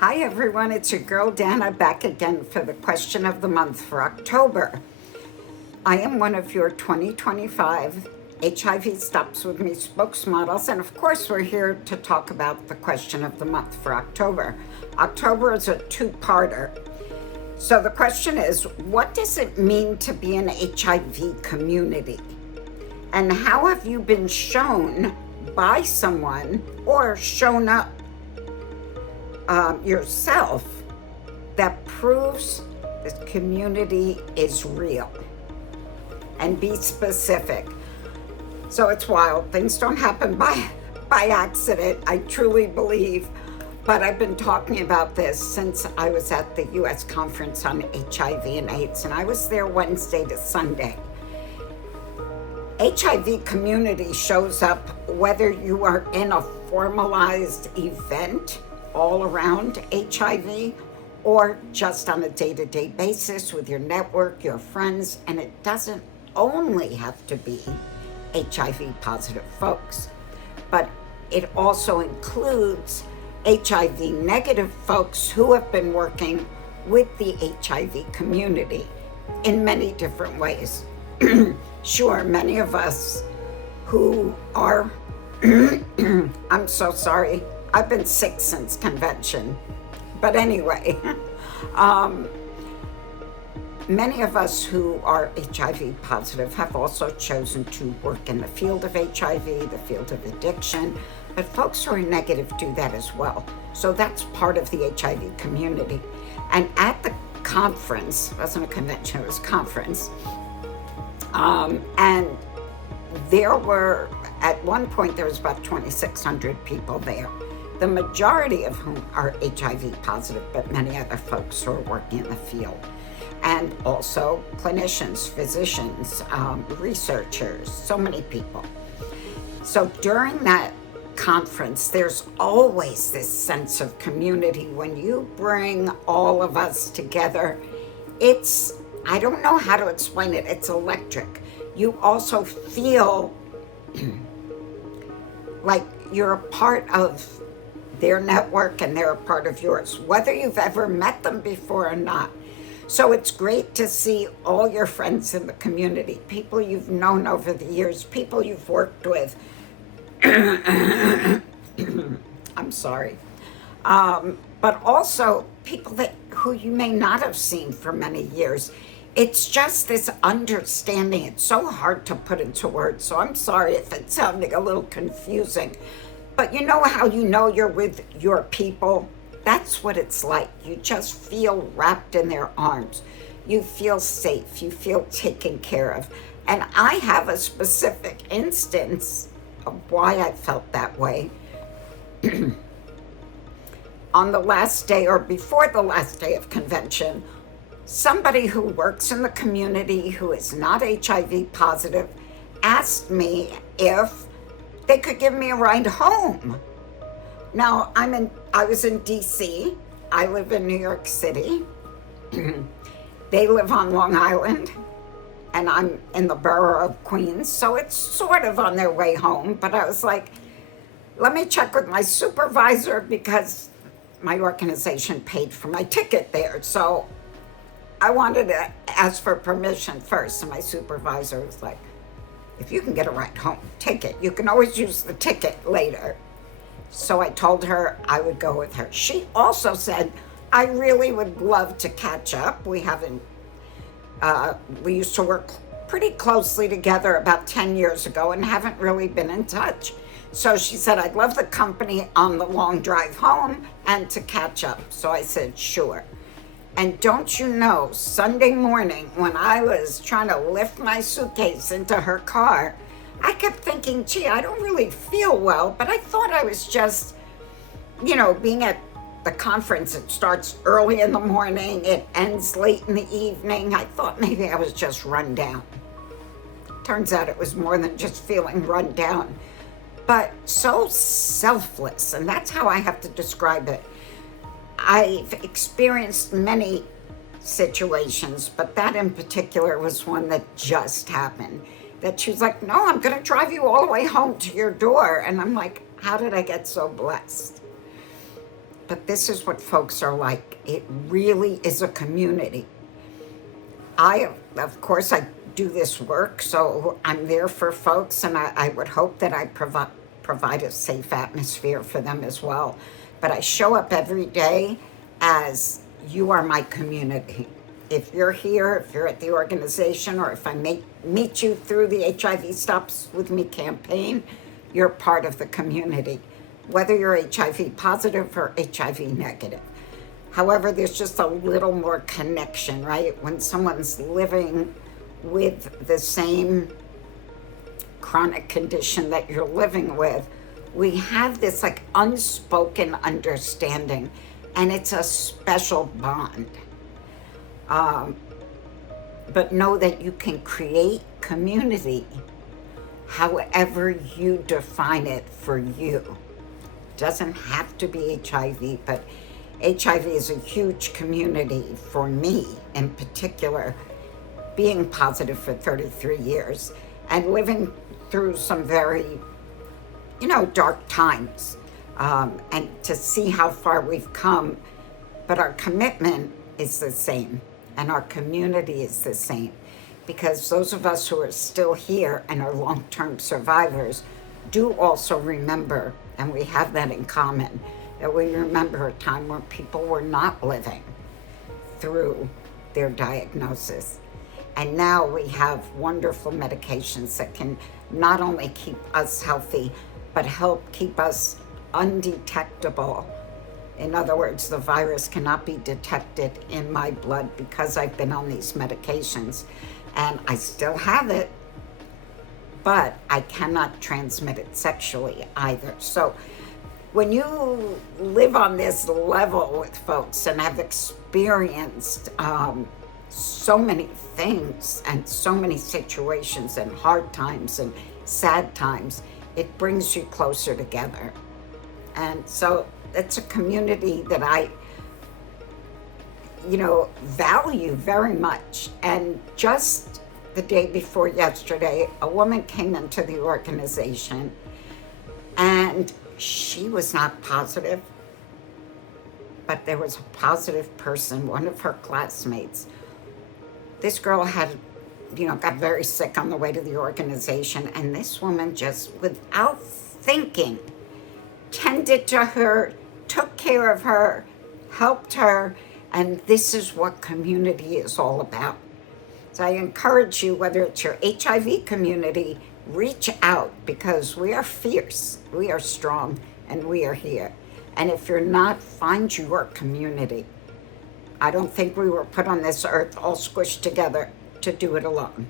Hi everyone, it's your girl Dana back again for the question of the month for October. I am one of your 2025 HIV Stops With Me spokesmodels, and of course, we're here to talk about the question of the month for October. October is a two-parter. So the question is, what does it mean to be an HIV community? And how have you been shown by someone or shown up yourself that proves this community is real? And be specific. So it's wild. Things don't happen by accident, I truly believe. But I've been talking about this since I was at the U.S. conference on HIV and AIDS, and I was there Wednesday to Sunday. HIV community shows up whether you are in a formalized event all around HIV or just on a day-to-day basis with your network, your friends, and it doesn't only have to be HIV positive folks, but it also includes HIV negative folks who have been working with the HIV community in many different ways. Sure, many of us who are, I'm so sorry, I've been sick since convention. But anyway, many of us who are HIV positive have also chosen to work in the field of HIV, the field of addiction, but folks who are negative do that as well. So that's part of the HIV community. And at the conference, it wasn't a convention, it was a conference, and there were, at one point, there was about 2,600 people there. The majority of whom are HIV positive, but many other folks who are working in the field. And also clinicians, physicians, researchers, so many people. So during that conference, there's always this sense of community. When you bring all of us together, I don't know how to explain it, it's electric. You also feel like you're a part of their network and they're a part of yours, whether you've ever met them before or not. So it's great to see all your friends in the community, people you've known over the years, people you've worked with. I'm sorry. But also people who you may not have seen for many years. It's just this understanding. It's so hard to put into words, so I'm sorry if it's sounding a little confusing. But you know how you know you're with your people? That's what it's like. You just feel wrapped in their arms. You feel safe. You feel taken care of. And I have a specific instance of why I felt that way. On the last day or before the last day of convention, somebody who works in the community who is not HIV positive asked me if they could give me a ride home. Now, I was in DC. I live in New York City. They live on Long Island, and I'm in the borough of Queens, so it's sort of on their way home. But I was like, let me check with my supervisor because my organization paid for my ticket there. So I wanted to ask for permission first, and my supervisor was like, if you can get a ride home, take it. You can always use the ticket later. So I told her I would go with her. She also said, I really would love to catch up. We used to work pretty closely together about 10 years ago and haven't really been in touch. So she said, I'd love the company on the long drive home and to catch up. So I said, sure. And don't you know, Sunday morning when I was trying to lift my suitcase into her car, I kept thinking, gee, I don't really feel well, but I thought I was just, being at the conference, it starts early in the morning, it ends late in the evening. I thought maybe I was just run down. Turns out it was more than just feeling run down, but so selfless, and that's how I have to describe it. I've experienced many situations, but that in particular was one that just happened. That she was like, no, I'm going to drive you all the way home to your door. And I'm like, how did I get so blessed? but this is what folks are like. It really is a community. Of course, I do this work, so I'm there for folks, and I would hope that I provide a safe atmosphere for them as well. But I show up every day as you are my community. If you're here, if you're at the organization, or if I meet you through the HIV Stops With Me campaign, you're part of the community, whether you're HIV positive or HIV negative. However, there's just a little more connection, right? When someone's living with the same chronic condition that you're living with, we have this like unspoken understanding, and it's a special bond. But know that you can create community however you define it for you. Doesn't have to be HIV, but HIV is a huge community for me in particular, being positive for 33 years and living through some very, dark times, and to see how far we've come. But our commitment is the same, and our community is the same, because those of us who are still here and are long-term survivors do also remember, and we have that in common, that we remember a time when people were not living through their diagnosis. And now we have wonderful medications that can not only keep us healthy, but help keep us undetectable. In other words, the virus cannot be detected in my blood because I've been on these medications, and I still have it, but I cannot transmit it sexually either. So when you live on this level with folks and have experienced so many things and so many situations and hard times and sad times, it brings you closer together. And so it's a community that I, value very much. And just the day before yesterday, a woman came into the organization, and she was not positive, but there was a positive person, one of her classmates. This girl had, got very sick on the way to the organization, and this woman just, without thinking, tended to her, took care of her, helped her, and this is what community is all about. So I encourage you, whether it's your HIV community, reach out, because we are fierce, we are strong, and we are here. And if you're not, find your community. I don't think we were put on this earth all squished together to do it alone.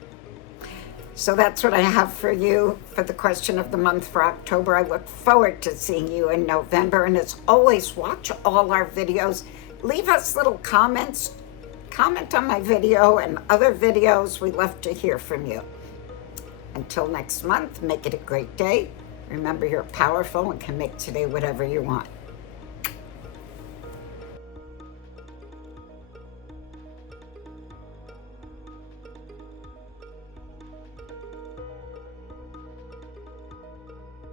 So that's what I have for you for the question of the month for October. I look forward to seeing you in November. And as always, watch all our videos. Leave us little comments. Comment on my video and other videos. We love to hear from you. Until next month, make it a great day. Remember, you're powerful and can make today whatever you want.